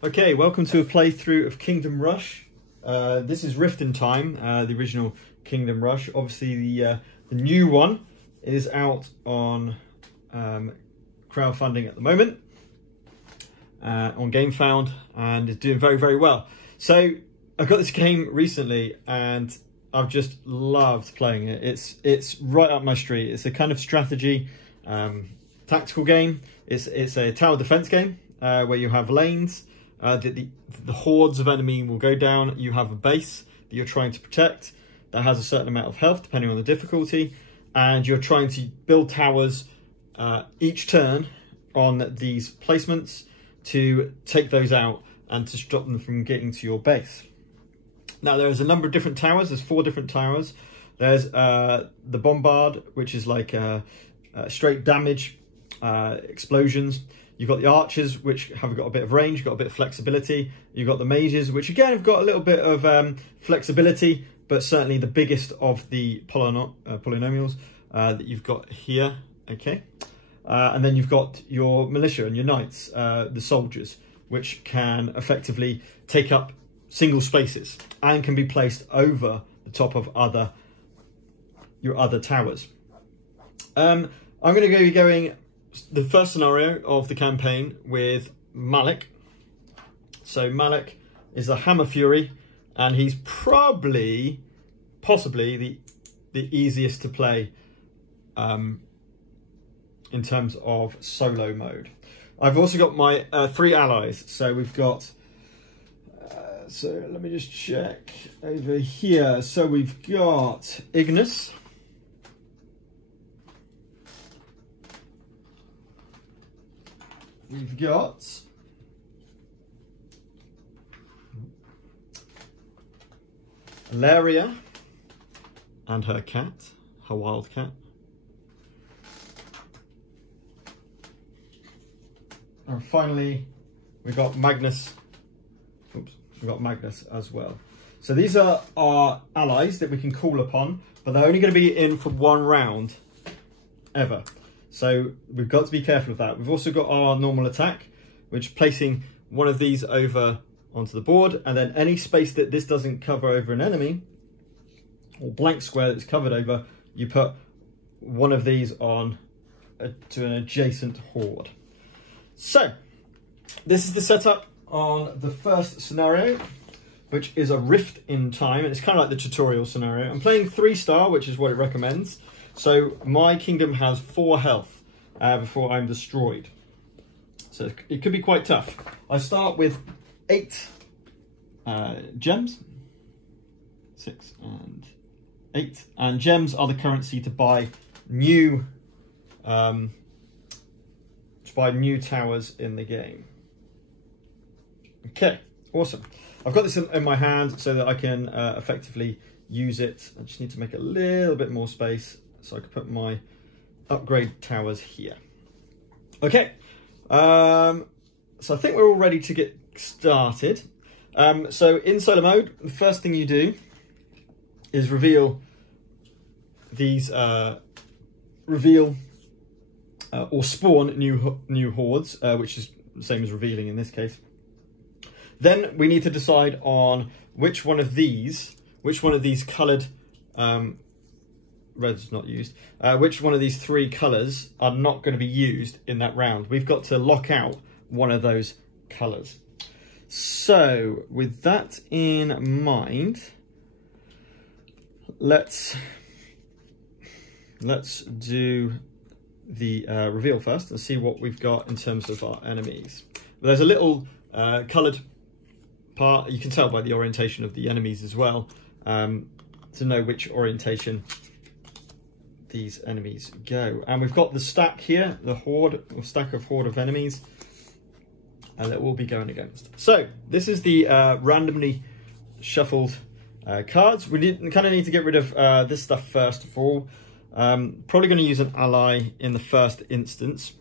Okay, welcome to a playthrough of Kingdom Rush. This is Rift in Time, the original Kingdom Rush. Obviously, the new one is out on crowdfunding at the moment, on GameFound, and is doing very, very well. So I got this game recently, and I've just loved playing it. It's right up my street. It's a kind of strategy, tactical game. It's a tower defense game where you have lanes. The hordes of enemy will go down. You have a base that you're trying to protect that has a certain amount of health depending on the difficulty, and you're trying to build towers each turn on these placements to take those out and to stop them from getting to your base. Now there's a number of different towers. There's 4 different towers. There's the Bombard, which is like straight damage, explosions. You've got the archers, which have got a bit of range, got a bit of flexibility. You've got the mages, which again have got a little bit of flexibility, but certainly the biggest of the polynomials that you've got here. Okay, and then you've got your militia and your knights, the soldiers, which can effectively take up single spaces and can be placed over the top of your other towers. I'm going to be going the first scenario of the campaign with Malik. So Malik is a Hammer Fury, and he's possibly the easiest to play in terms of solo mode. I've also got my 3 allies. So we've got so let me just check over here. So we've got Ignis, we've got Alaria and her cat, her wild cat. And finally, we've got Magnus. Oops, we've got Magnus as well. So these are our allies that we can call upon, but they're only going to be in for 1 round ever. So we've got to be careful of that. We've also got our normal attack, which is placing one of these over onto the board, and then any space that this doesn't cover over an enemy, or blank square that's covered over, you put one of these on to an adjacent horde. So this is the setup on the first scenario, which is a Rift in Time, and it's kind of like the tutorial scenario. I'm playing 3-star, which is what it recommends. So my kingdom has 4 health before I'm destroyed. So it could be quite tough. I start with 8 gems. 6 and 8. And gems are the currency to buy new towers in the game. Okay, awesome. I've got this in my hand so that I can effectively use it. I just need to make a little bit more space so I can put my upgrade towers here. Okay, so I think we're all ready to get started. So in solo mode, the first thing you do is reveal these, or spawn new hordes, which is the same as revealing in this case. Then we need to decide on which one of these coloured, red's not used, which one of these 3 colours are not going to be used in that round. We've got to lock out one of those colours. So with that in mind, let's do the reveal first and see what we've got in terms of our enemies. There's a little coloured part, you can tell by the orientation of the enemies as well, to know which orientation these enemies go. And we've got the stack here, the horde, or stack of horde of enemies, and that we'll be going against. So this is the randomly shuffled cards. We kind of need to get rid of this stuff first of all. Probably going to use an ally in the first instance.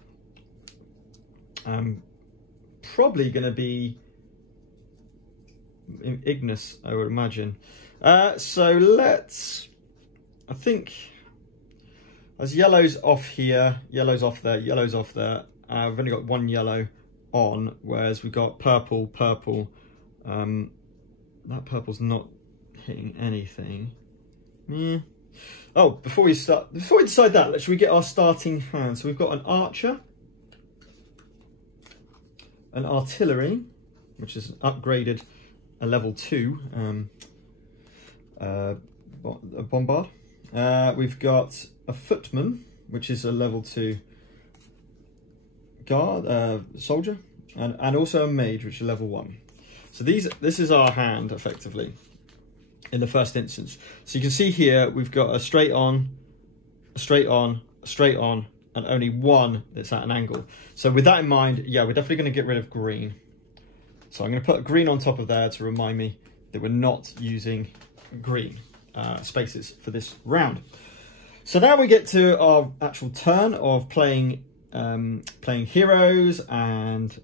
Probably going to be Ignis, I would imagine. So let's, I think, as yellow's off here, yellow's off there, yellow's off there. We've only got 1 yellow on, whereas we've got purple, purple. That purple's not hitting anything. Yeah. Oh, before we decide that, should we get our starting hand? So we've got an archer, an artillery, which is upgraded a level 2 a bombard. We've got a footman, which is a level 2 guard, soldier, and also a mage, which is level 1. So this is our hand, effectively, in the first instance. So you can see here, we've got a straight on, a straight on, a straight on, and only one that's at an angle. So with that in mind, yeah, we're definitely going to get rid of green. So I'm going to put green on top of there to remind me that we're not using green spaces for this round. So now we get to our actual turn of playing heroes and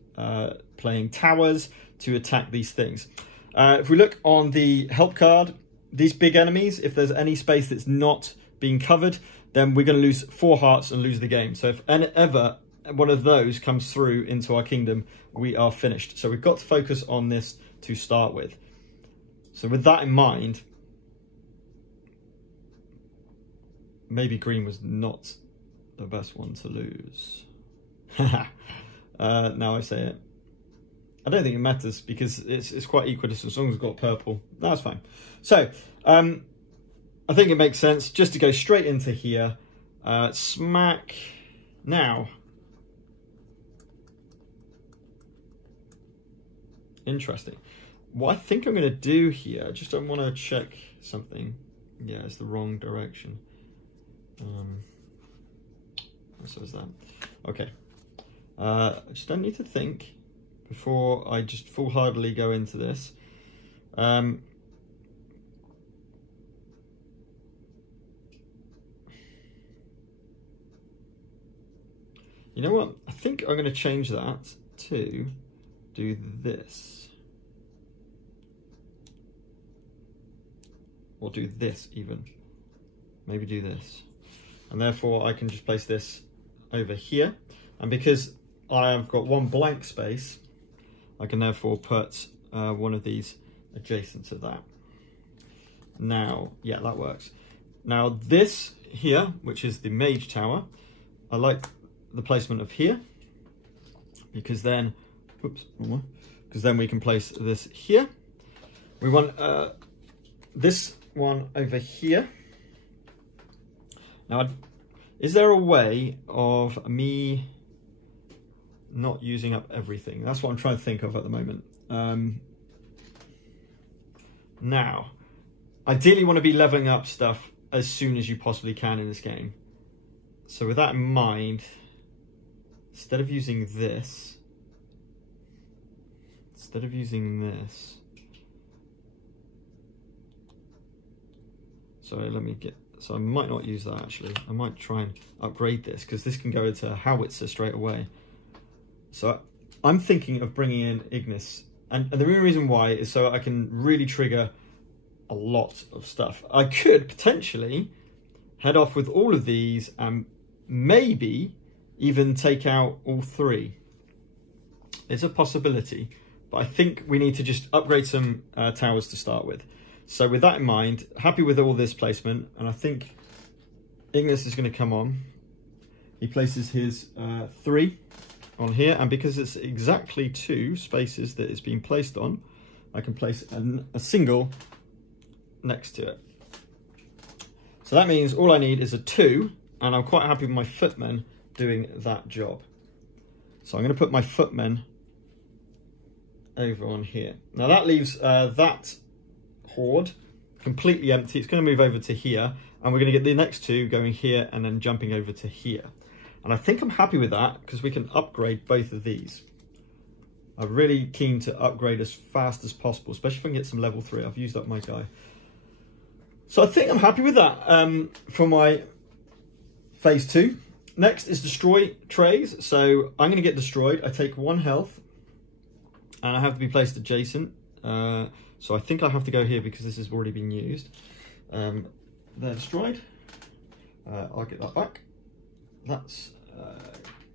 playing towers to attack these things. If we look on the help card, these big enemies, if there's any space that's not being covered, then we're going to lose 4 hearts and lose the game. So if ever one of those comes through into our kingdom, we are finished. So we've got to focus on this to start with. So with that in mind, maybe green was not the best one to lose. Now I say it. I don't think it matters because it's quite equidistant as long as we've got purple. That's fine. So I think it makes sense just to go straight into here. Smack now. Interesting. What I think I'm going to do here, I want to check something. Yeah, it's the wrong direction. So is that. Okay. I just don't need to think before I just full-heartedly go into this. You know what? I think I'm going to change that to do this. Or do this even. Maybe do this. And therefore I can just place this over here. And because I've got one blank space, I can therefore put one of these adjacent to that. Now, yeah, that works. Now this here, which is the Mage Tower, I like the placement of here because then, oops, because then we can place this here. We want this one over here. Now, is there a way of me not using up everything? That's what I'm trying to think of at the moment. Now, ideally you want to be leveling up stuff as soon as you possibly can in this game. So with that in mind, instead of using this, sorry, let me get, so I might not use that actually. I might try and upgrade this because this can go into howitzer straight away. So I'm thinking of bringing in Ignis, and the main reason why is so I can really trigger a lot of stuff. I could potentially head off with all of these and maybe even take out all 3. It's a possibility, but I think we need to just upgrade some towers to start with. So with that in mind, happy with all this placement, and I think Ignis is going to come on. He places his 3 on here, and because it's exactly 2 spaces that it's been placed on, I can place a single next to it. So that means all I need is a 2, and I'm quite happy with my footmen doing that job. So I'm going to put my footmen over on here. Now that leaves that Horde completely empty. It's going to move over to here, and we're going to get the next 2 going here and then jumping over to here. And I think I'm happy with that because we can upgrade both of these. I'm really keen to upgrade as fast as possible, especially if I can get some level 3. I've used up my guy. So I think I'm happy with that for my phase 2. Next is destroy trays. So I'm going to get destroyed. I take 1 health and I have to be placed adjacent. So I think I have to go here because this has already been used. They're destroyed. I'll get that back. That's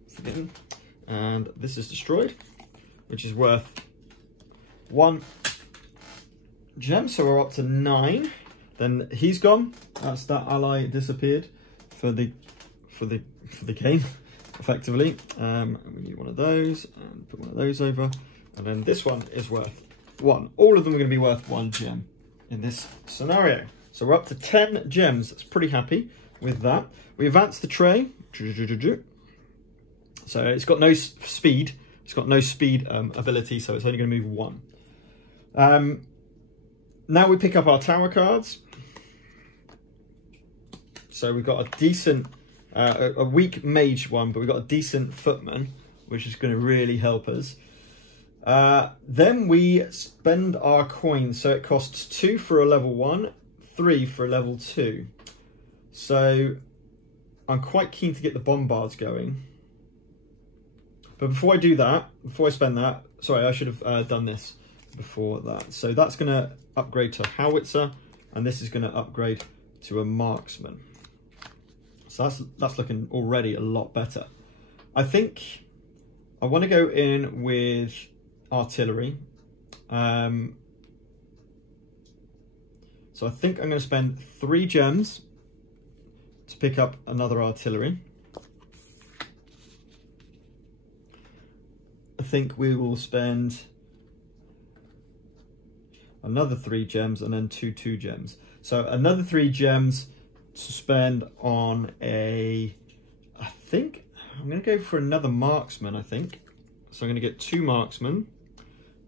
forgiven. And this is destroyed. which is worth 1 gem. So we're up to 9. Then he's gone. That's that ally disappeared for the game, effectively. We need one of those and put one of those over. And then this one is worth 1. All of them are going to be worth 1 gem in this scenario. So we're up to 10 gems. That's pretty happy with that. We advance the tray. So it's got no speed. It's got no speed ability, so it's only going to move 1. Now we pick up our tower cards. So we've got a decent, a weak mage one, but we've got a decent footman, which is going to really help us. Then we spend our coins, so it costs 2 for a level 1, 3 for a level 2. So I'm quite keen to get the bombards going. But before I do that, before I spend that, sorry, I should have done this before that. So that's going to upgrade to howitzer, and this is going to upgrade to a marksman. So that's looking already a lot better. I think I want to go in with artillery. So I think I'm going to spend 3 gems to pick up another artillery. I think we will spend another 3 gems and then 2 gems. So another 3 gems to spend on I think I'm going to go for another marksman, I think. So I'm going to get 2 marksmen,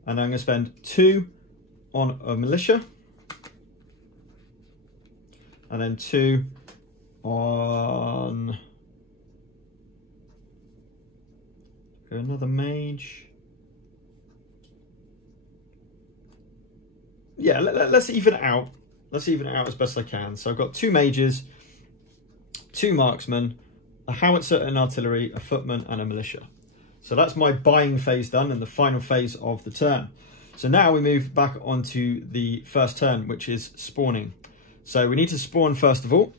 and I'm going to spend 2 on a militia, and then 2 on another mage. Yeah, let's even it out. Let's even it out as best I can. So I've got 2 mages, 2 marksmen, a howitzer and artillery, a footman and a militia. So that's my buying phase done and the final phase of the turn. So now we move back onto the first turn, which is spawning. So we need to spawn first of all.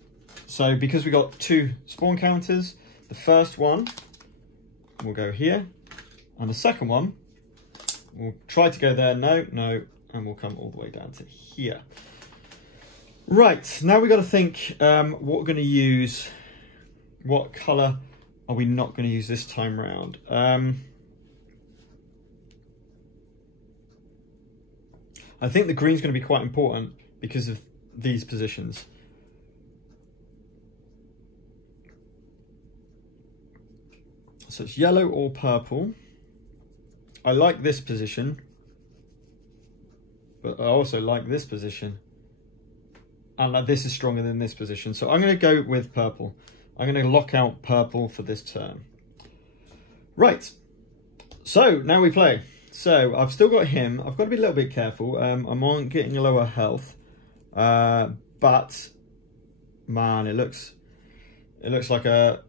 So because we got 2 spawn counters, the first one will go here, and the second one will try to go there, no, and we'll come all the way down to here. Right, now we've got to think what we're going to use. What colour are we not going to use this time round? I think the green's going to be quite important because of these positions. So it's yellow or purple. I like this position, but I also like this position. And this is stronger than this position. So I'm going to go with purple. I'm going to lock out purple for this turn. Right. So now we play. So I've still got him. I've got to be a little bit careful. I'm on getting lower health. But man, it looks like a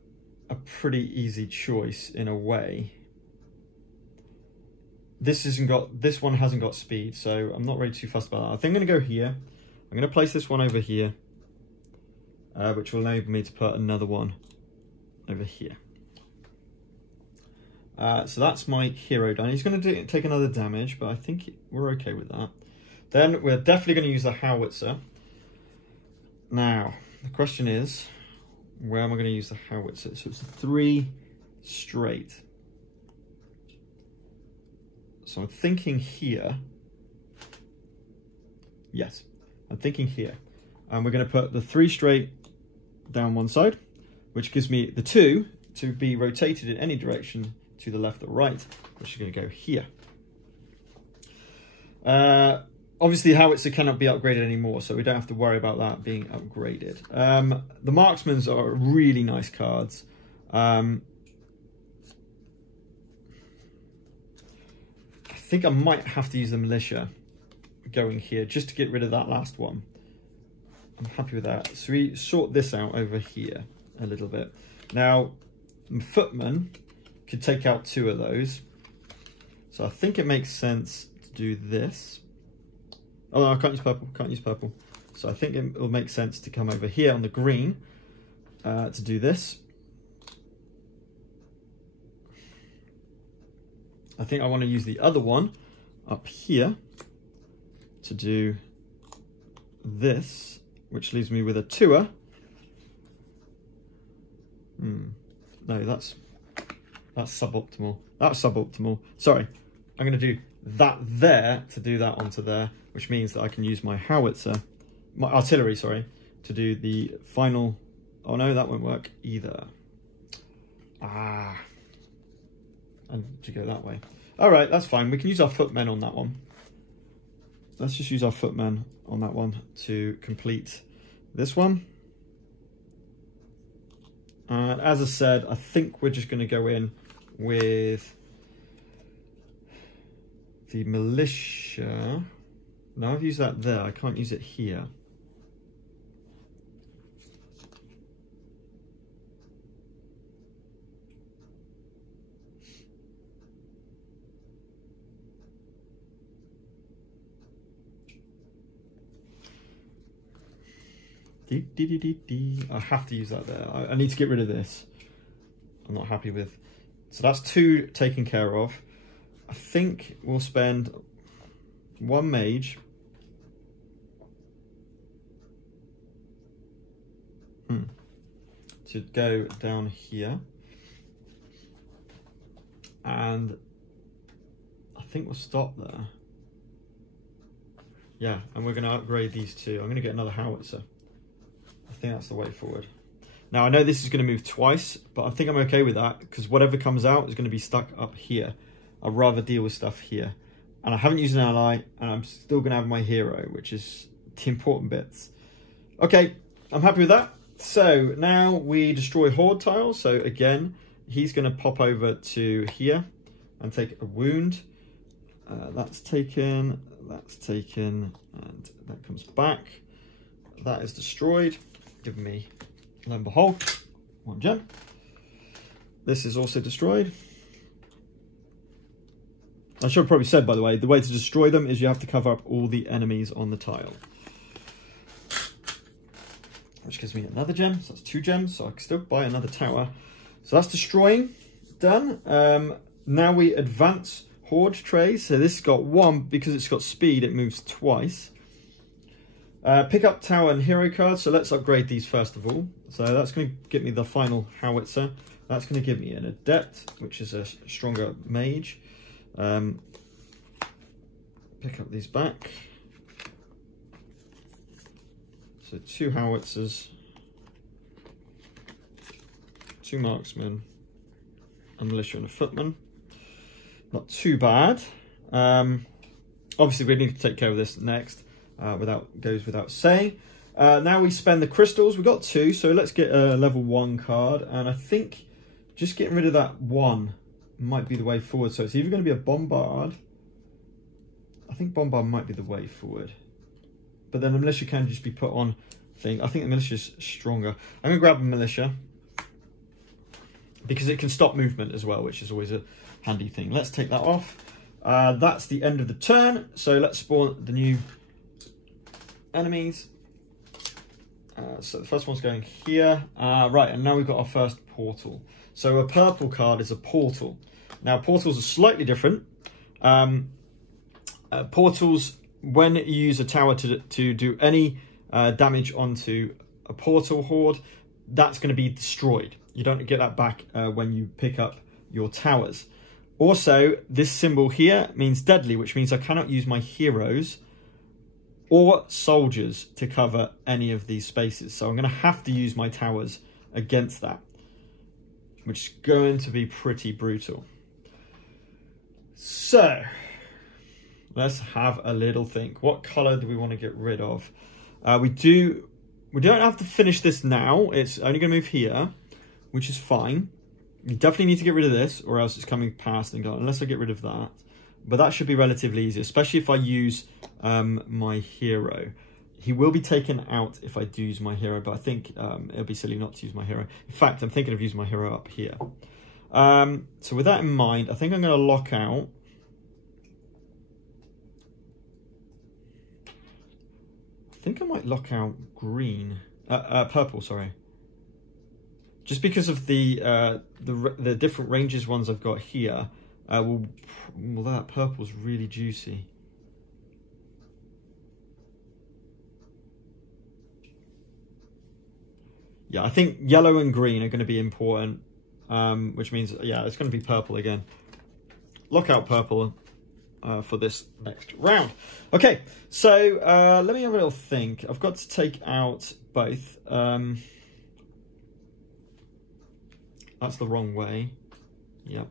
pretty easy choice in a way. This one hasn't got speed, so I'm not really too fussed about that. I think I'm going to go here. I'm going to place this one over here, which will enable me to put another one over here. So that's my hero done. He's going to take another damage, but I think we're okay with that. Then we're definitely going to use the howitzer. Now, the question is, where am I going to use the howitzer? So it's a 3 straight. So I'm thinking here. Yes, I'm thinking here. And we're going to put the 3 straight down one side, which gives me the 2 to be rotated in any direction to the left or right, which is going to go here. Obviously, howitzer cannot be upgraded anymore, so we don't have to worry about that being upgraded. The marksmans are really nice cards. I think I might have to use the militia going here just to get rid of that last one. I'm happy with that. So we sort this out over here a little bit. Now, footman could take out 2 of those. So I think it makes sense to do this. Oh, no, I can't use purple. Can't use purple. So I think it will make sense to come over here on the green to do this. I think I want to use the other one up here to do this, which leaves me with a 2er. No, that's suboptimal. That's suboptimal. Sorry, I'm going to do that there to do that onto there, which means that I can use my howitzer, my artillery, sorry, to do the final. Oh no, that won't work either. And to go that way. All right, that's fine. We can use our footmen on that one. Let's just use our footmen on that one to complete this one. And as I said, I think we're just going to go in with the militia. Now I've used that there. I can't use it here. I have to use that there. I need to get rid of this. I'm not happy with. So that's 2 taken care of. I think we'll spend 1 mage. To go down here. And I think we'll stop there. Yeah, and we're going to upgrade these 2. I'm going to get another howitzer. I think that's the way forward. Now, I know this is going to move twice, but I think I'm okay with that because whatever comes out is going to be stuck up here. I'd rather deal with stuff here. And I haven't used an ally, and I'm still going to have my hero, which is the important bits. Okay, I'm happy with that. So now we destroy Horde tiles. So again, he's going to pop over to here and take a wound. That's taken, and that comes back. That is destroyed. Give me, lo and behold, 1 gem. This is also destroyed. I should have probably said, by the way, the way to destroy them is you have to cover up all the enemies on the tile. Which gives me another gem, so that's 2 gems, so I can still buy another tower. So that's destroying, done. Now we advance Horde trays. So this has got 1, because it's got speed, it moves twice. Pick up tower and hero cards, so let's upgrade these first of all. So that's going to get me the final howitzer. That's going to give me an adept, which is a stronger mage. Pick up these back. So 2 howitzers, 2 marksmen, a militia and a footman. Not too bad. Obviously we need to take care of this next. Goes without saying. Now we spend the crystals. We've got 2, so let's get a level 1 card. And I think just getting rid of that 1 might be the way forward. So it's either going to be a bombard. I think bombard might be the way forward. But then the militia can just be put on thing. I think the militia's stronger. I'm going to grab a militia because it can stop movement as well, which is always a handy thing. Let's take that off. That's the end of the turn. So let's spawn the new enemies. So the first one's going here. Right, and now we've got our first portal. So a purple card is a portal. Now portals are slightly different. Portals, when you use a tower to do any damage onto a portal horde, that's going to be destroyed. You don't get that back when you pick up your towers. Also, this symbol here means deadly, which means I cannot use my heroes or soldiers to cover any of these spaces. So I'm going to have to use my towers against that, which is going to be pretty brutal. So let's have a little think. What color do we want to get rid of? We don't have to finish this now. It's only going to move here, which is fine. You definitely need to get rid of this, or else it's coming past and go, unless I get rid of that. But that should be relatively easy, especially if I use my hero. He will be taken out if I do use my hero, but I think it'll be silly not to use my hero. In fact, I'm thinking of using my hero up here. So with that in mind, I think I'm going to lock out. I think I might lock out green, purple, sorry. Just because of the different ranges ones I've got here, Well, that purple's really juicy. Yeah, I think yellow and green are going to be important, which means, yeah, it's going to be purple again. Lock out purple for this next round. Okay, so let me have a little think. I've got to take out both. That's the wrong way. Yep.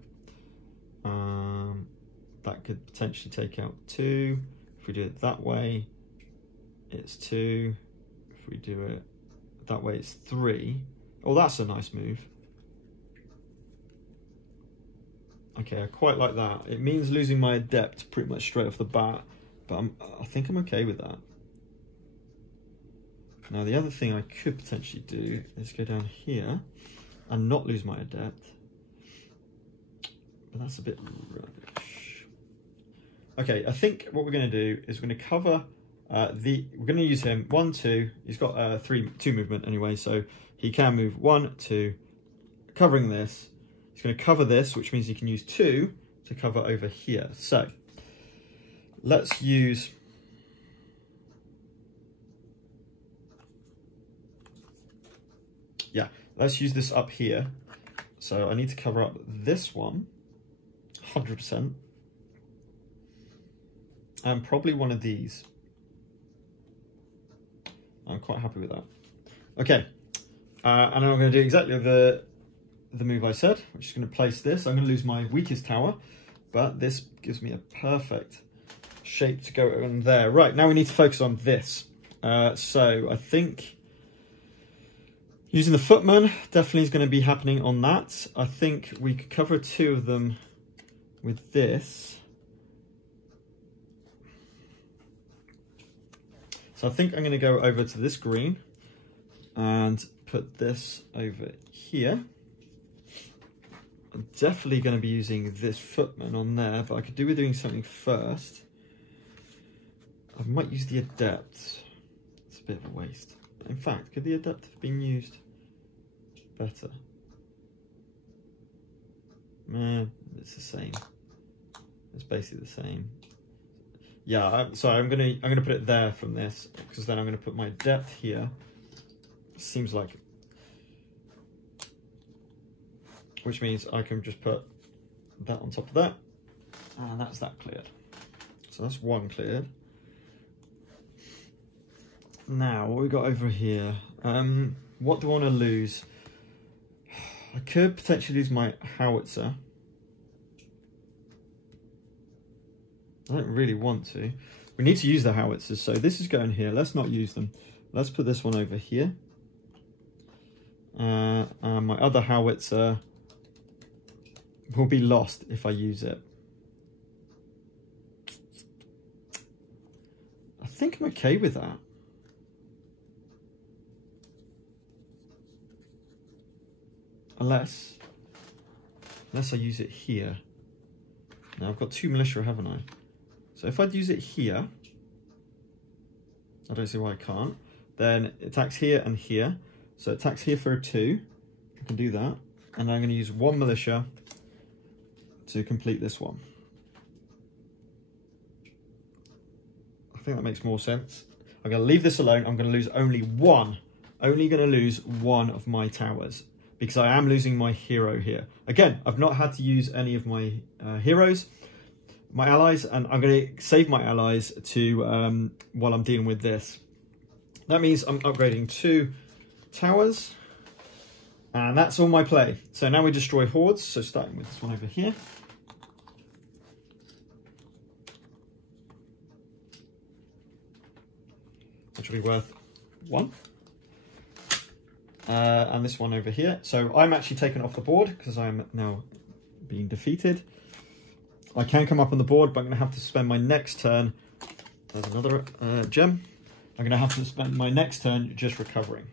That could potentially take out 2. If we do it that way, it's 2. If we do it that way, it's 3. Oh, that's a nice move. Okay, I quite like that. It means losing my adept pretty much straight off the bat, but I think I'm okay with that. Now, the other thing I could potentially do is go down here and not lose my adept. But that's a bit rubbish. Okay, I think what we're going to do is we're going to cover we're going to use him 1, 2. He's got 2 movement anyway, so he can move 1, 2, covering this. He's going to cover this, which means he can use 2 to cover over here. So let's use let's use this up here. So I need to cover up this one 100%, and probably one of these. I'm quite happy with that. Okay, and I'm going to do exactly the move I said, which is going to place this. I'm going to lose my weakest tower, but this gives me a perfect shape to go on there. Right, now we need to focus on this. So I think using the footman definitely is going to be happening on that. I think we could cover 2 of them with this. So I think I'm going to go over to this green and put this over here. I'm definitely going to be using this footman on there, but I could do with doing something first. I might use the adept. It's a bit of a waste. In fact, could the adept have been used better? Man, it's the same. It's basically the same. Yeah, so I'm gonna put it there from this, because then I'm gonna put my depth here. Seems like, which means I can just put that on top of that, and that's that cleared. So that's 1 cleared. Now what we got over here? What do I want to lose? I could potentially lose my howitzer. I don't really want to. We need to use the howitzers, so this is going here. Let's not use them. Let's put this one over here. And my other howitzer will be lost if I use it. I think I'm okay with that. Unless I use it here. Now I've got 2 militia, haven't I? So if I'd use it here, I don't see why I can't, then it attacks here and here. So it attacks here for a 2, I can do that. And I'm going to use 1 militia to complete this one. I think that makes more sense. I'm going to leave this alone. I'm going to lose only 1. Only going to lose 1 of my towers, because I am losing my hero here. Again, I've not had to use any of my heroes, my allies, and I'm going to save my allies to while I'm dealing with this. That means I'm upgrading 2 towers, and that's all my play. So now we destroy hordes, so starting with this one over here. Which will be worth 1. And this one over here. So I'm actually taken off the board because I'm now being defeated. I can come up on the board, but I'm going to have to spend my next turn. There's another gem. I'm going to have to spend my next turn just recovering.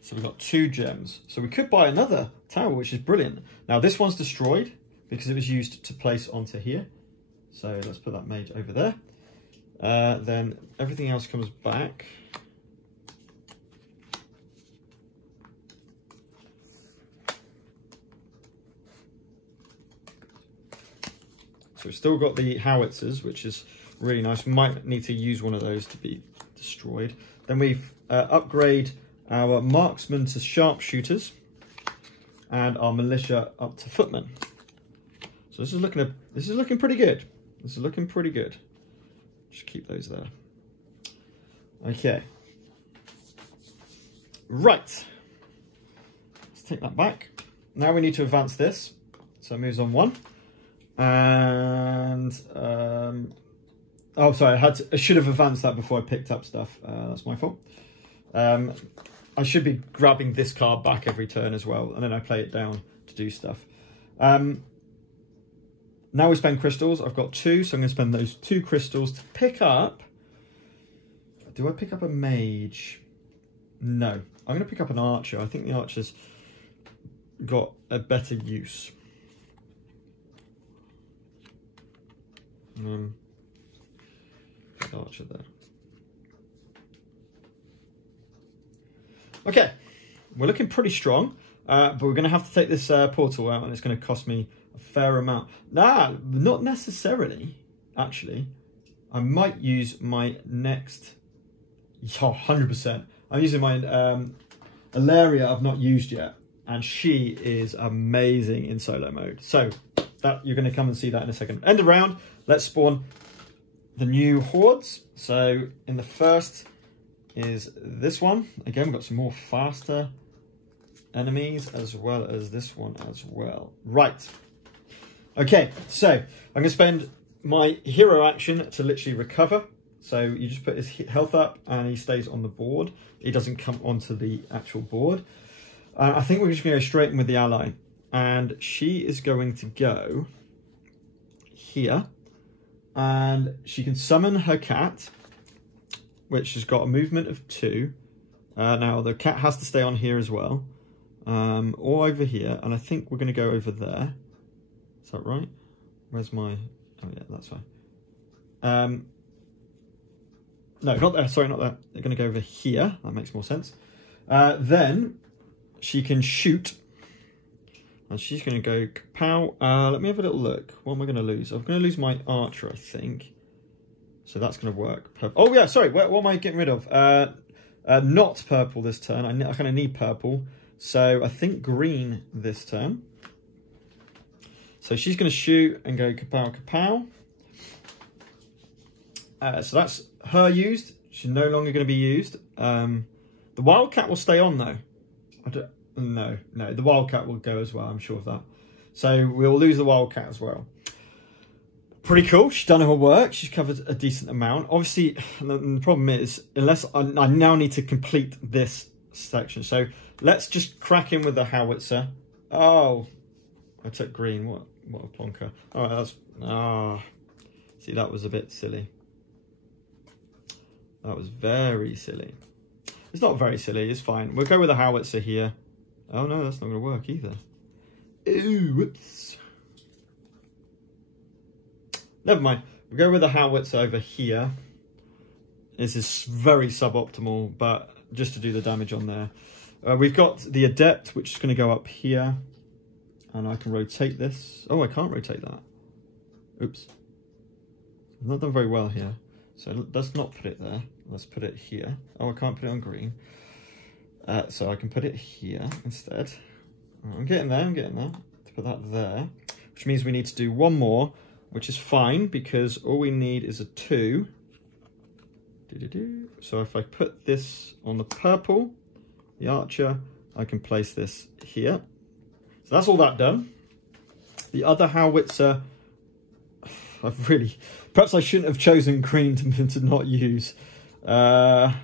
So we've got 2 gems. So we could buy another tower, which is brilliant. Now this one's destroyed because it was used to place onto here. So let's put that mage over there. Then everything else comes back. So we've still got the howitzers, which is really nice. We might need to use one of those to be destroyed. Then we've upgrade our marksmen to sharpshooters and our militia up to footmen. So this is looking pretty good. This is looking pretty good. Just keep those there. Okay. Right. Let's take that back. Now we need to advance this. So it moves on 1. And oh, sorry, I should have advanced that before I picked up stuff. That's my fault. I should be grabbing this card back every turn as well, and then I play it down to do stuff. Now we spend crystals. I've got 2, so I'm going to spend those 2 crystals to pick up. Do I pick up a mage? No, I'm going to pick up an archer. I think the archer's got a better use. Archer there. Okay, we're looking pretty strong, but we're going to have to take this portal out, and it's going to cost me a fair amount. Nah, not necessarily, actually. I might use my next... Oh, 100%. I'm using my Ilaria I've not used yet, and she is amazing in solo mode. So, that you're going to come and see that in a second. End of round, let's spawn the new hordes. So, in the first is this one. Again, we've got some more faster enemies, as well as this one as well. Right. Okay, so I'm going to spend my hero action to literally recover. So you just put his health up and he stays on the board. He doesn't come onto the actual board. I think we're just going to go straight in with the ally. And she is going to go here. And she can summon her cat, which has got a movement of 2. Now, the cat has to stay on here as well. Or over here. And I think we're going to go over there. Is that right? Where's my... Oh, yeah, that's fine. No, not there. Sorry, not there. They're going to go over here. That makes more sense. Then she can shoot. And she's going to go kapow. Let me have a little look. What am I going to lose? I'm going to lose my archer, I think. So that's going to work. Oh, yeah, sorry. What am I getting rid of? Not purple this turn. I kind of need purple. So I think green this turn. So she's going to shoot and go kapow, kapow. So that's her used. She's no longer going to be used. The wildcat will stay on though. No, the wildcat will go as well. I'm sure of that. So we'll lose the wildcat as well. Pretty cool. She's done her work. She's covered a decent amount. Obviously, the problem is, unless I now need to complete this section. So let's just crack in with the howitzer. Oh, I took green. What a plonker. All right, that's... see, that was a bit silly. That was very silly. It's not very silly. It's fine. We'll go with a howitzer here. Oh, no, that's not going to work either. Ooh, whoops. Never mind. We'll go with a howitzer over here. This is very suboptimal, but just to do the damage on there. We've got the adept, which is going to go up here. And I can rotate this. Oh, I can't rotate that. Oops. I've not done very well here. So let's not put it there. Let's put it here. Oh, I can't put it on green. So I can put it here instead. I'm getting there, To put that there. Which means we need to do one more, which is fine because all we need is a 2. So if I put this on the purple, the archer, I can place this here. So that's all that done. The other howitzer, perhaps I shouldn't have chosen green to not use. Wowzers.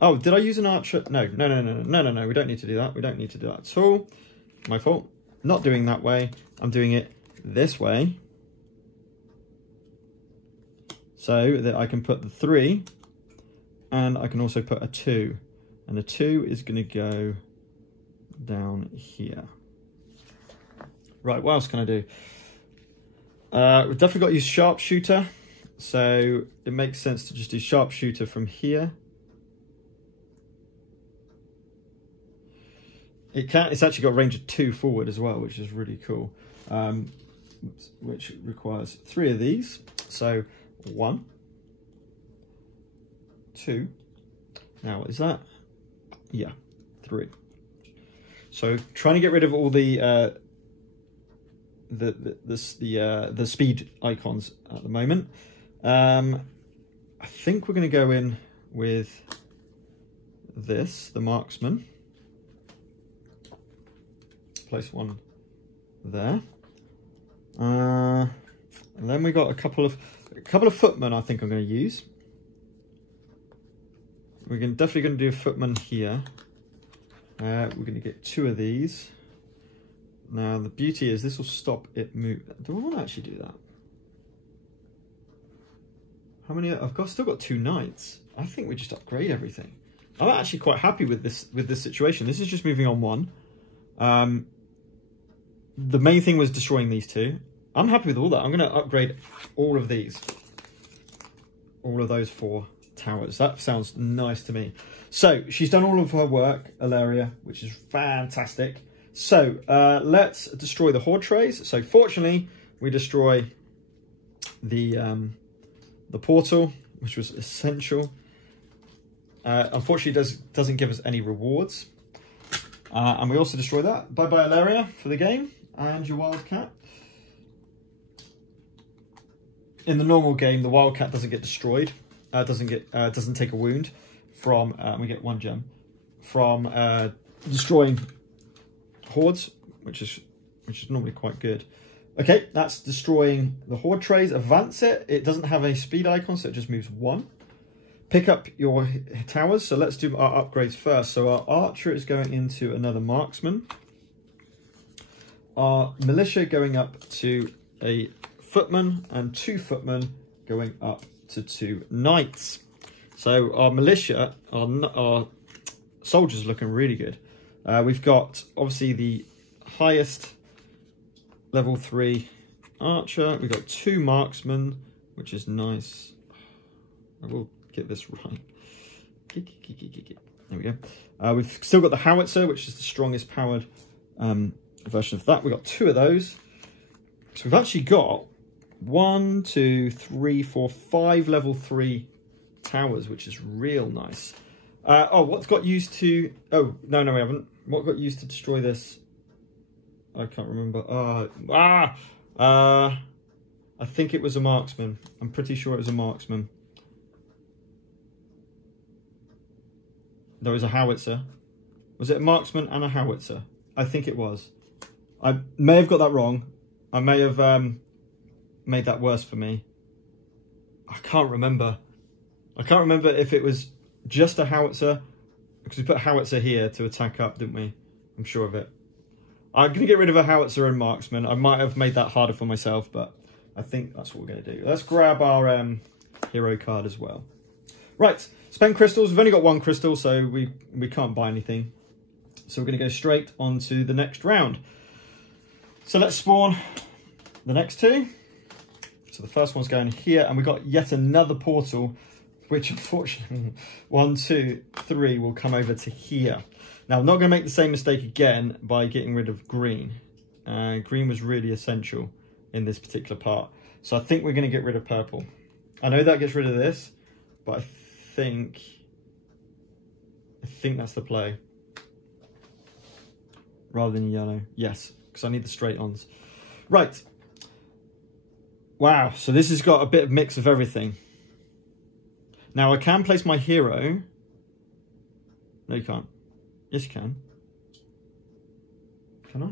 Oh, did I use an archer? No. We don't need to do that. We don't need to do that at all. My fault. Not doing that way. I'm doing it this way. So that I can put the 3 and I can also put a 2. And the 2 is going to go down here. Right, what else can I do? We've definitely got to use sharpshooter. So it makes sense to just do sharpshooter from here. It's actually got range of 2 forward as well, which is really cool. which requires 3 of these. So 1, 2. Now, is that? Yeah, 3. So trying to get rid of all the speed icons at the moment. I think we're going to go in with this, the marksman. Place one there. And then we got a couple of footmen. I think I'm going to use. We're definitely going to do a footman here. We're going to get 2 of these. Now the beauty is this will stop it move. Do I want to actually do that? How many? Still got 2 knights. I think we just upgrade everything. I'm actually quite happy with this situation. This is just moving on 1. The main thing was destroying these 2. I'm happy with all that. I'm going to upgrade all of these. All of those 4 towers. That sounds nice to me. So she's done all of her work, Ilaria, which is fantastic. So let's destroy the Horde trays. So fortunately, we destroy the portal, which was essential. Unfortunately, it doesn't give us any rewards. And we also destroy that. Bye-bye, Ilaria, for the game. And your Wildcat. In the normal game, the Wildcat doesn't get destroyed. Doesn't take a wound from, we get 1 gem, from destroying Hordes, which is normally quite good. Okay, that's destroying the Horde trays. Advance it. It doesn't have a speed icon, so it just moves 1. Pick up your towers. So let's do our upgrades first. So our archer is going into another marksman. Our militia going up to a footman, and 2 footmen going up to 2 knights. So our militia, our soldiers, are looking really good. We've got obviously the highest level 3 archer. We've got 2 marksmen, which is nice. I will get this right. There we go. We've still got the howitzer, which is the strongest powered version of that. We've got 2 of those. So we've actually got 1, 2, 3, 4, 5 level 3 towers, which is real nice. Oh, what's got used to... Oh, no, we haven't. What got used to destroy this? I can't remember. I think it was a marksman. I'm pretty sure it was a marksman. There was a howitzer. Was it a marksman and a howitzer? I think it was. I may have got that wrong. I may have made that worse for me. I can't remember. I can't remember if it was just a howitzer, because we put a howitzer here to attack up, didn't we? I'm sure of it. I'm going to get rid of a howitzer and marksman. I might have made that harder for myself, but I think that's what we're going to do. Let's grab our hero card as well. Right, spend crystals. We've only got 1 crystal, so we can't buy anything. So we're going to go straight on to the next round. So let's spawn the next 2. So the first one's going here, and we've got yet another portal, which unfortunately 1, 2, 3 will come over to here. Now I'm not going to make the same mistake again by getting rid of green. Green was really essential in this particular part. So I think we're going to get rid of purple. I know that gets rid of this, but I think that's the play. Rather than yellow. Yes, because I need the straight-ons. Right. Wow, so this has got a bit of mix of everything. Now I can place my hero. No, you can't. Yes, you can. Can I?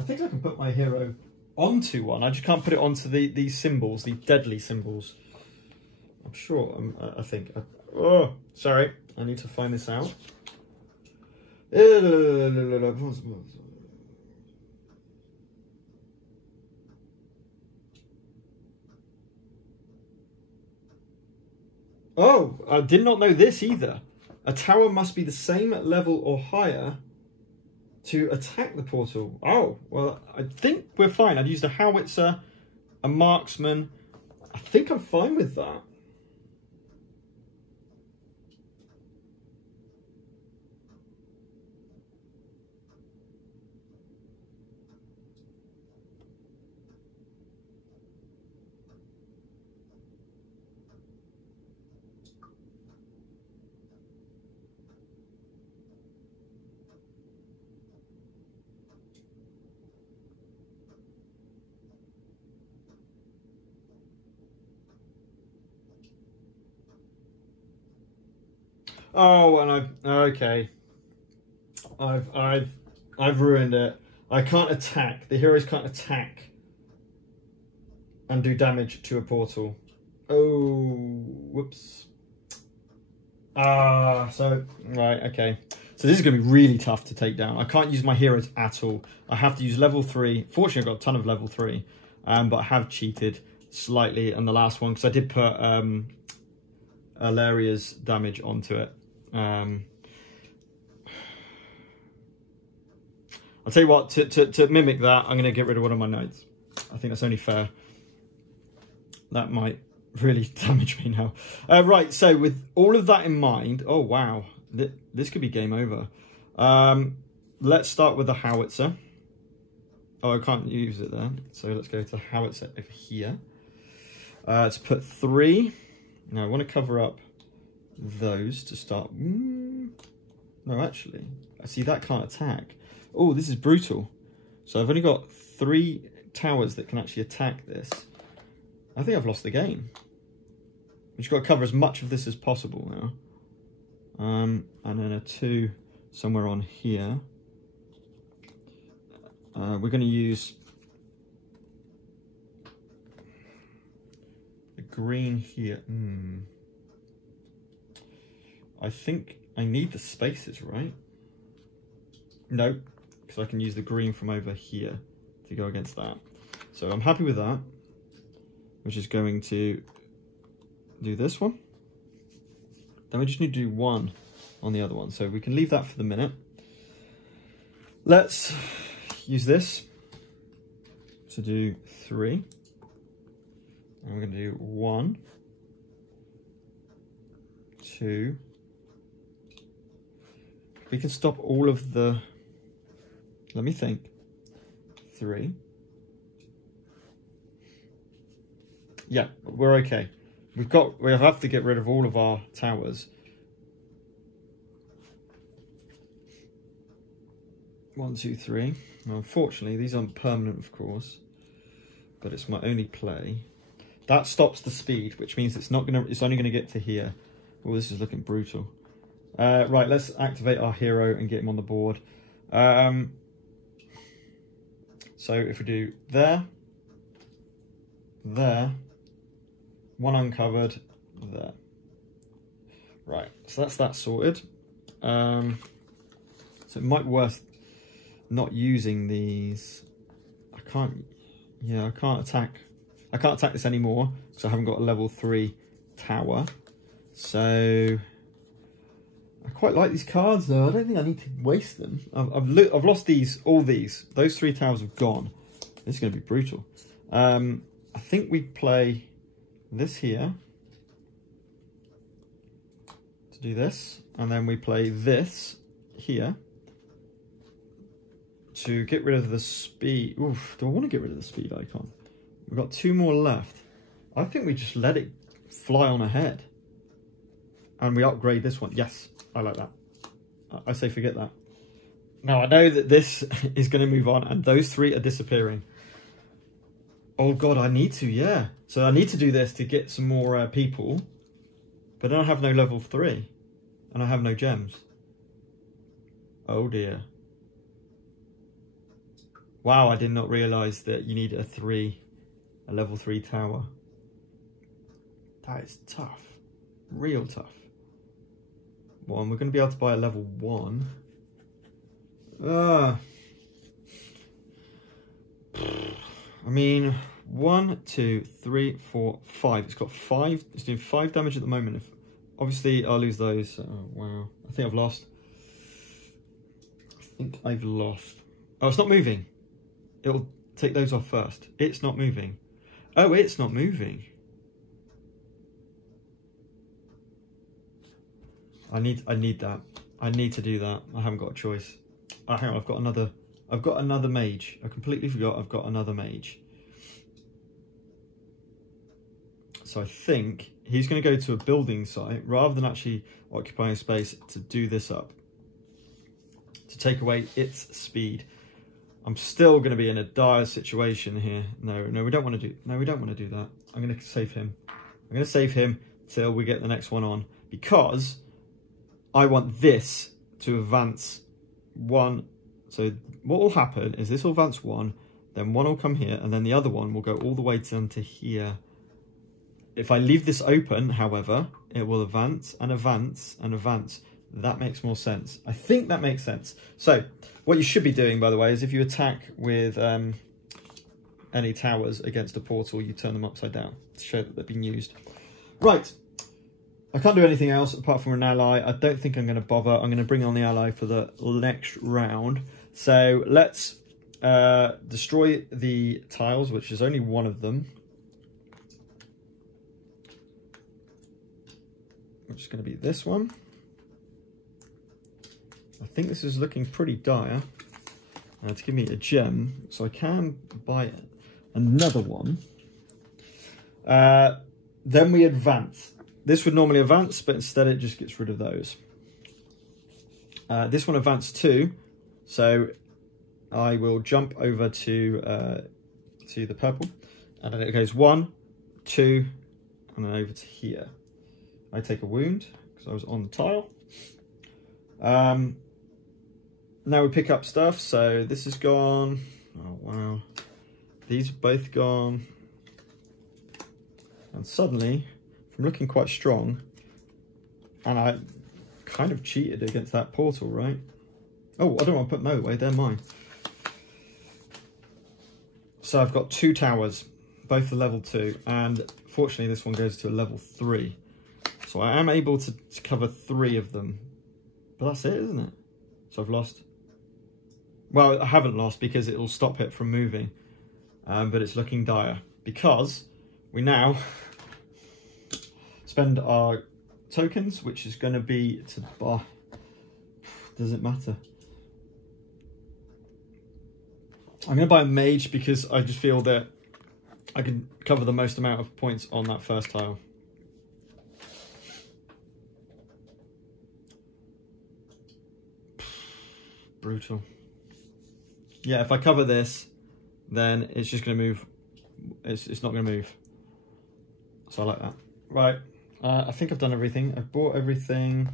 I think I can put my hero onto one. I just can't put it onto these symbols, the deadly symbols. I'm sure. I think. Oh, sorry. I need to find this out. Oh, I did not know this either. A tower must be the same level or higher to attack the portal. Oh, well, I think we're fine. I'd used a howitzer, a marksman. I think I'm fine with that. Oh, and okay. I've ruined it. I can't attack. The heroes can't attack and do damage to a portal. Oh, whoops. So, right, okay. So this is going to be really tough to take down. I can't use my heroes at all. I have to use level 3. Fortunately, I've got a ton of level 3. But I have cheated slightly on the last one because I did put Alaria's damage onto it. I'll tell you what, to mimic that, I'm going to get rid of one of my notes. I think that's only fair. That might really damage me now. Right, so with all of that in mind, oh wow, this could be game over. Let's start with the howitzer. Oh, I can't use it there. So let's go to howitzer over here. Let's put 3. Now I want to cover up those to start. No, actually, I see that can't attack. Oh, this is brutal. So I've only got 3 towers that can actually attack this. I think I've lost the game. We've got to cover as much of this as possible now. And then a 2 somewhere on here. We're going to use the green here. I think I need the spaces, right? No, because I can use the green from over here to go against that. So I'm happy with that, which is going to do this one. Then we just need to do 1 on the other one. So we can leave that for the minute. Let's use this to do 3. And we're going to do 1, 2. We can stop all of the, let me think, 3. Yeah, we're okay. We have to get rid of all of our towers. 1, 2, 3. Well, unfortunately, these aren't permanent, of course, but it's my only play. That stops the speed, which means it's not gonna. It's only gonna get to here. Oh, this is looking brutal. Right, let's activate our hero and get him on the board. So if we do there, 1 uncovered, there. Right, so that's that sorted. So it might be worth not using these. I can't attack this anymore because I haven't got a level 3 tower. So I quite like these cards though. I don't think I need to waste them. I've lost all these. Those 3 towers have gone. This is going to be brutal. I think we play this here to do this, and then we play this here to get rid of the speed. Oof, do I want to get rid of the speed icon? We've got 2 more left. I think we just let it fly on ahead. And we upgrade this one. Yes, I like that. I say forget that. Now, I know that this is going to move on, and those 3 are disappearing. Oh, God, I need to, yeah. So I need to do this to get some more people. But then I have no level 3. And I have no gems. Oh, dear. Wow, I did not realise that you need a level 3 tower. That is tough. Real tough. Well, we're going to be able to buy a level 1. I mean, 1, 2, 3, 4, 5. It's got 5. It's doing 5 damage at the moment. Obviously, I'll lose those. Oh, wow. I think I've lost. Oh, it's not moving. It'll take those off first. It's not moving. Oh, it's not moving. I need that. I need to do that. I haven't got a choice. Oh, hang on, I've got another mage. I completely forgot I've got another mage. So I think he's going to go to a building site rather than actually occupying space to do this up. To take away its speed. I'm still going to be in a dire situation here. No, we don't want to do. No, we don't want to do that. I'm going to save him. I'm going to save him till we get the next one on, because I want this to advance 1. So what will happen is this will advance 1, then 1 will come here, and then the other one will go all the way down to here. If I leave this open, however, it will advance and advance and advance. That makes more sense. I think that makes sense. So what you should be doing, by the way, is if you attack with any towers against a portal, you turn them upside down to show that they've been used. Right. I can't do anything else apart from an ally. I don't think I'm going to bother. I'm going to bring on the ally for the next round. So let's destroy the tiles, which is only one of them. Which is going to be this one. I think this is looking pretty dire. To give me a gem, so I can buy another one. Then we advance. This would normally advance, but instead it just gets rid of those. This one advanced 2, so I will jump over to the purple, and then it goes 1, 2, and then over to here. I take a wound because I was on the tile. Now we pick up stuff. So this is gone. Oh wow, these are both gone. And suddenly, from looking quite strong, and I kind of cheated against that portal, right? Oh, I don't want to put no away. They're mine. So I've got 2 towers, both are level 2, and fortunately this one goes to a level 3. So I am able to cover 3 of them. But that's it, isn't it? So I've lost. Well, I haven't lost because it will stop it from moving. But it's looking dire. Because we now spend our tokens, which is going to be to buy. Does it matter? I'm going to buy a mage because I just feel that I can cover the most amount of points on that first tile. Brutal. Yeah, if I cover this, then it's just going to move. It's not going to move. So I like that. Right. I think I've done everything. I've bought everything.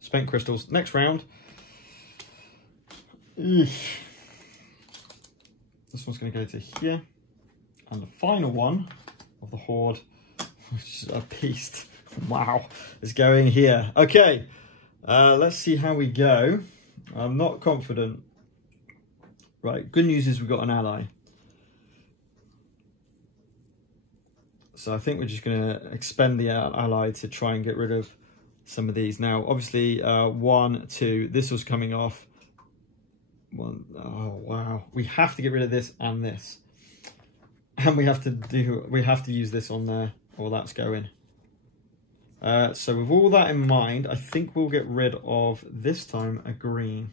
Spent crystals. Next round. Eesh. This one's going to go to here. And the final one of the Horde, which is a beast. Wow. Is going here. Okay. Let's see how we go. I'm not confident. Right, good news is we've got an ally. So I think we're just going to expend the ally to try and get rid of some of these. Now, obviously, 1, 2, this was coming off. 1, oh, wow. We have to get rid of this and this. And we have to use this on there, or that's going. So with all that in mind, I think we'll get rid of, this time, a green.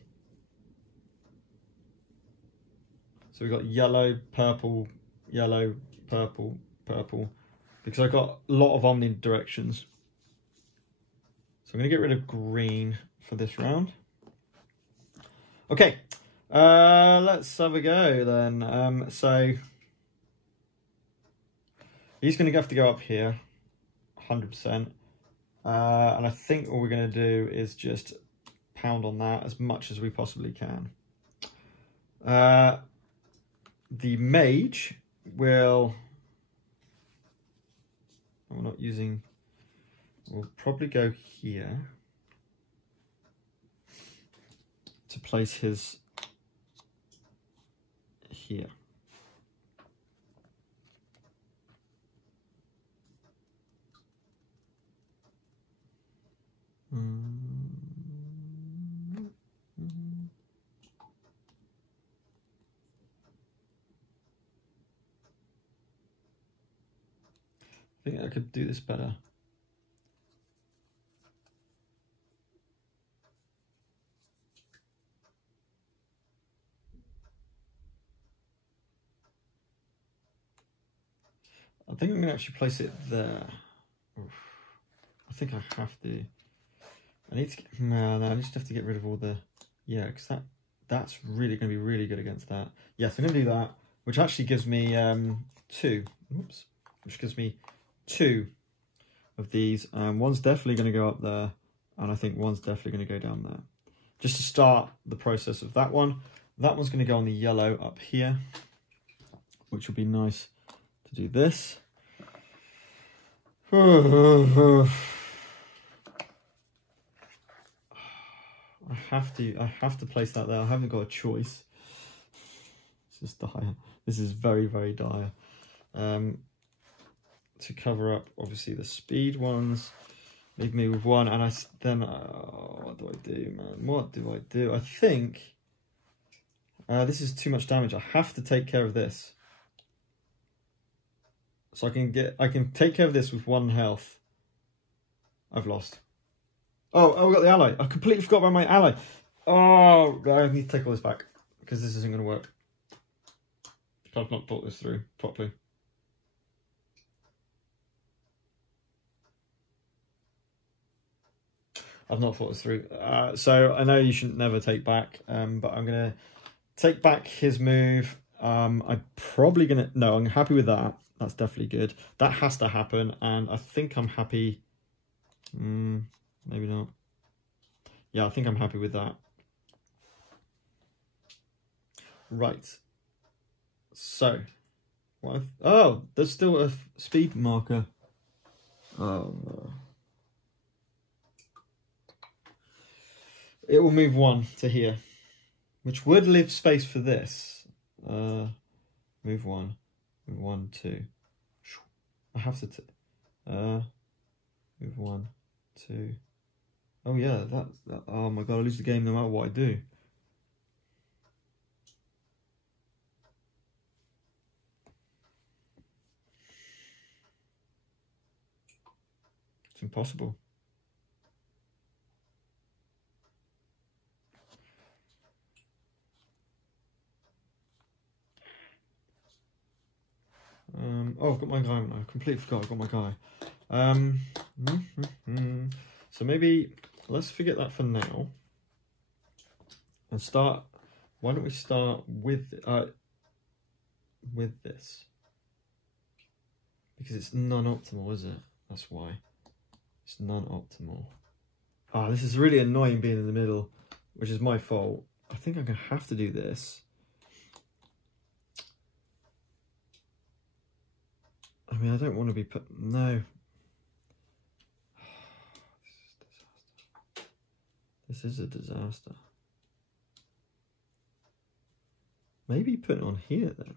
So we've got yellow, purple, purple, purple. Because I've got a lot of omnidirections. So I'm going to get rid of green for this round. Okay, let's have a go then. So he's going to have to go up here, 100%. And I think all we're going to do is just pound on that as much as we possibly can. The mage will... We're not using... We'll probably go here to place his here. I think I could do this better. I think I'm going to actually place it there. Oof. I think I have to. I need to get, no, I just have to get rid of all the, yeah, because that's really going to be really good against that. Yes, I'm going to do that, which actually gives me 2. Oops, which gives me 2 of these. One's definitely going to go up there, and I think one's definitely going to go down there. Just to start the process of that one. That one's going to go on the yellow up here, which will be nice to do this. I have to place that there. I haven't got a choice. This is dire. This is very, very dire. To cover up, obviously, the speed ones. Leave me with one, and what do I do, man? What do I do? I think this is too much damage. I have to take care of this. So I can take care of this with 1 health. I've lost. Oh, we got the ally. I completely forgot about my ally. Oh, I need to take all this back because this isn't going to work. I've not thought this through properly. I've not thought this through. So I know you shouldn't never take back, but I'm going to take back his move. I'm probably going to... No, I'm happy with that. That's definitely good. That has to happen, and I think I'm happy. Maybe not. Yeah, I think I'm happy with that. Right. So, oh, there's still a speed marker. Oh no. It will move 1 to here, which would leave space for this. Move 1. Move 1, 2. I have to move 1, 2. Oh yeah, that. Oh my god, I lose the game no matter what I do. It's impossible. Oh, I've got my guy. I completely forgot I've got my guy. So maybe let's forget that for now. And start. Why don't we start with this? Because it's non-optimal, is it? That's why. It's non-optimal. Ah, this is really annoying being in the middle, which is my fault. I think I'm going to have to do this. I mean, I don't want to be put... No. This is a disaster. Maybe put it on here, then.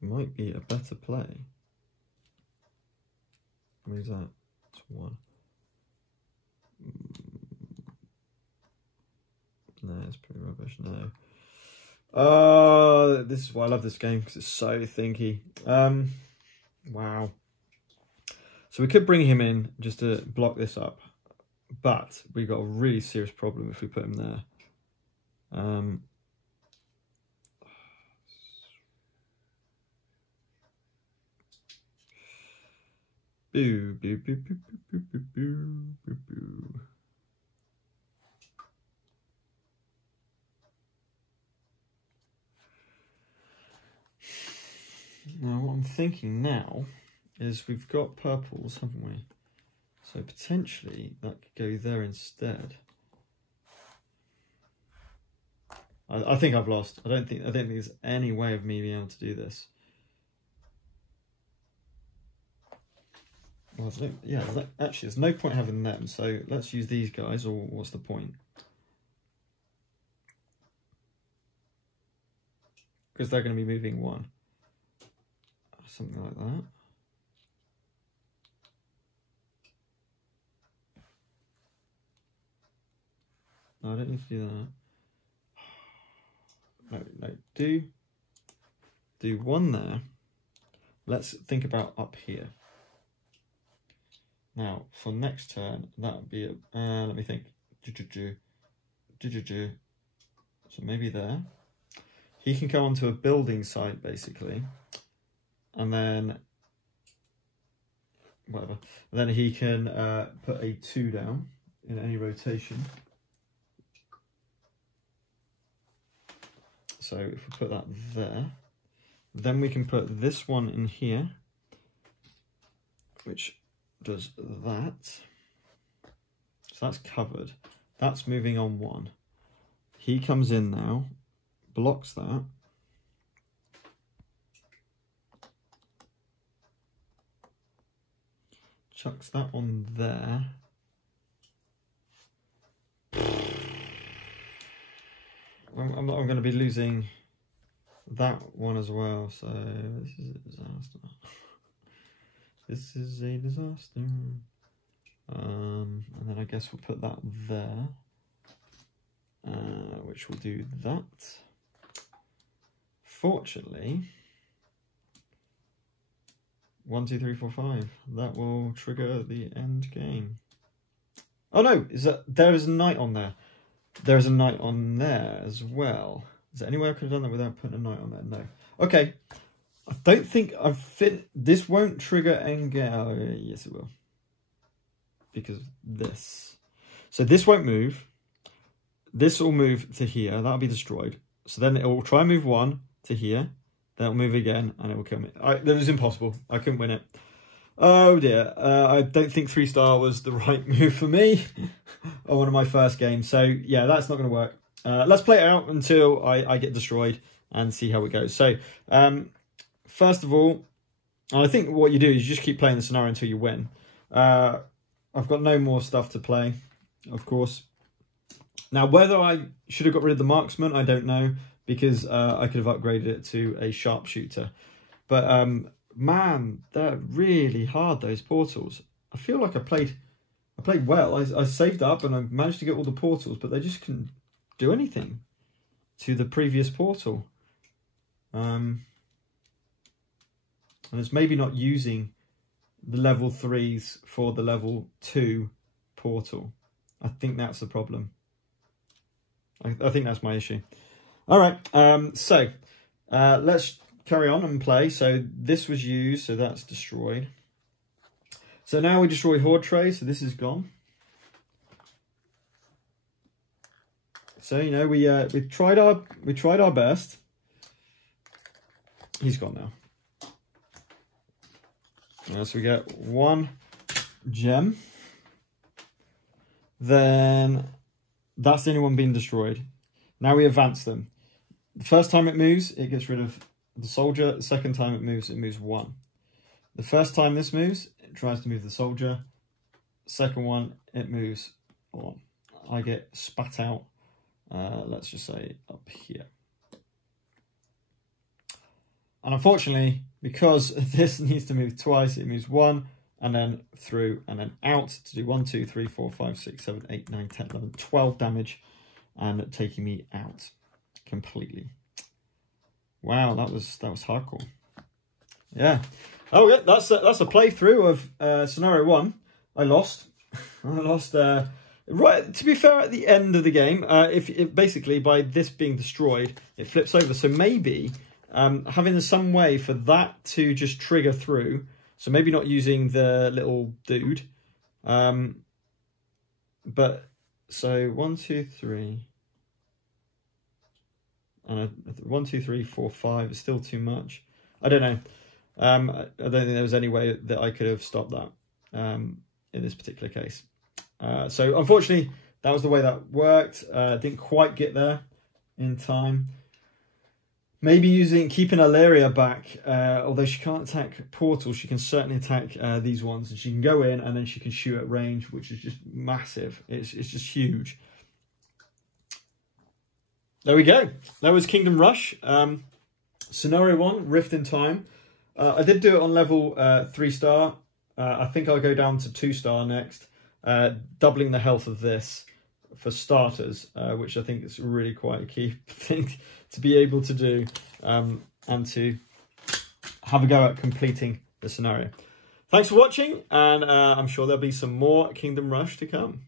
Might be a better play. What is that? It's 1. No, it's pretty rubbish. No. This is why I love this game, because it's so thinky. Wow. So we could bring him in just to block this up, but we've got a really serious problem if we put him there. Boo, boo, boo, boo, boo, boo, boo, boo, boo. Now, what I'm thinking now is we've got purples, haven't we? So potentially that could go there instead. I think I've lost. I don't think there's any way of me being able to do this. Well, actually, there's no point having them. So let's use these guys, or what's the point? Because they're going to be moving 1. Something like that. No, I don't need to do that. No. Do 1 there. Let's think about up here. Now, for next turn, that would be let me think. So maybe there. He can go onto a building site, basically. And then, whatever. And then he can put a 2 down in any rotation. So if we put that there, then we can put this one in here. which does that. So that's covered. That's moving on 1. He comes in now, blocks that. Chucks that on there. I'm going to be losing that one as well, so this is a disaster. This is a disaster. And then I guess we'll put that there, which will do that. Fortunately, 1, 2, 3, 4, 5. That will trigger the end game. Oh no, there is a knight on there. There is a knight on there as well. Is there any way I could have done that without putting a knight on there? No. Okay. I don't think I've fit. This won't trigger end game. Oh, yes, it will. Because this. So this won't move. This will move to here. That'll be destroyed. So then it will try and move 1 to here. Then it'll move again and it will kill me. That was impossible. I couldn't win it. Oh dear. I don't think 3-star was the right move for me on one of my first games. So yeah, that's not going to work. Let's play it out until I get destroyed and see how it goes. So first of all, I think what you do is you just keep playing the scenario until you win. I've got no more stuff to play, of course. Now, whether I should have got rid of the marksman, I don't know, because I could have upgraded it to a sharpshooter. But man, they're really hard, those portals. I feel like I played well. I saved up and I managed to get all the portals, but they just couldn't do anything to the previous portal. And it's maybe not using the level 3s for the level 2 portal. I think that's the problem. I think that's my issue. All right, so let's carry on and play. So this was used, so that's destroyed. So now we destroyed Horde tray, so this is gone. So you know we tried our best. He's gone now. So we get 1 gem. Then that's the only one being destroyed. Now we advance them. The first time it moves, it gets rid of the soldier. The second time it moves 1. The first time this moves, it tries to move the soldier. Second one, it moves 1. I get spat out, let's just say up here. And unfortunately, because this needs to move twice, it moves 1 and then through and then out to do 1, 2, 3, 4, 5, 6, 7, 8, 9, 10, 11, 12 damage and taking me out completely. Wow, that was hardcore. Yeah. Oh yeah, that's a playthrough of scenario 1. I lost. I lost right, to be fair, at the end of the game. If basically by this being destroyed, it flips over. So maybe having some way for that to just trigger through. So maybe not using the little dude. But so 1, 2, 3. And 1, 2, 3, 4, 5 is still too much. I don't know. I don't think there was any way that I could have stopped that in this particular case. So unfortunately, that was the way that worked. Didn't quite get there in time. Maybe keeping Illyria back, although she can't attack portals, she can certainly attack these ones. And she can go in and then she can shoot at range, which is just massive. It's just huge. There we go. That was Kingdom Rush. Scenario 1, Rift in Time. I did do it on level 3-star. I think I'll go down to 2-star next. Doubling the health of this for starters, which I think is really quite a key thing to be able to do and to have a go at completing the scenario. Thanks for watching, and I'm sure there'll be some more Kingdom Rush to come.